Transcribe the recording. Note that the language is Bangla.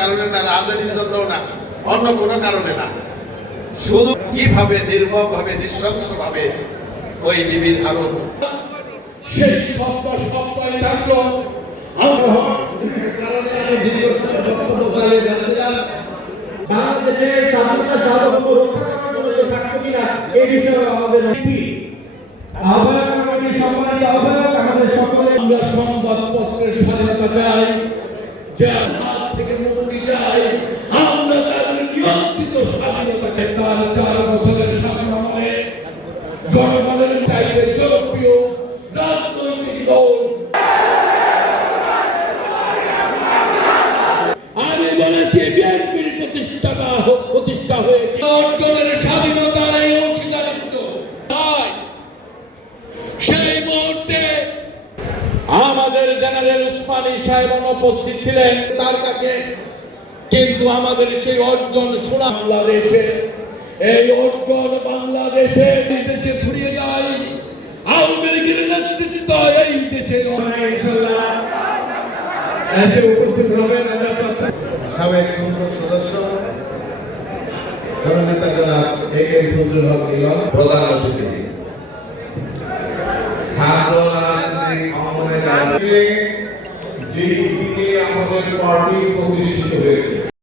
কারণে না রাজনীতির জন্য না অন্য কোনো কারণে না। শুধু কীভাবে নির্মম ভাবে নৃশংস ভাবে ওই বিবির আরও সেই স্বপ্ন স্বপ্নই থাকল। বাংলাদেশের স্বাধীনতা সার্বভৌম রক্ষা করার জন্য কিনা এই বিষয়ে আমাদের আহ্বায়ক আমাদের সম্মানিত আহ্বায়ক আমাদের সকলে। আমরা সংবাদপত্রের স্বাধীনতা চাই। যে আমাদের জেনারেল উসমানী সাহেব অনুপস্থিত ছিলেন। তার কাছে কিন্তু আমাদের সেই অর্জন শোনা বাংলাদেশে, এই অর্জন বাংলাদেশে দেশে ফুরিয়ে যায়। আওয়ামী লীগের নেতৃত্ব এই দেশে উপস্থিত হবেন সাবেক সদস্য এ কে ফজলুল হক ইলম প্রধান অতিথি। ছাত্র যে আমাদের পার্টি প্রতিষ্ঠিত হয়েছে।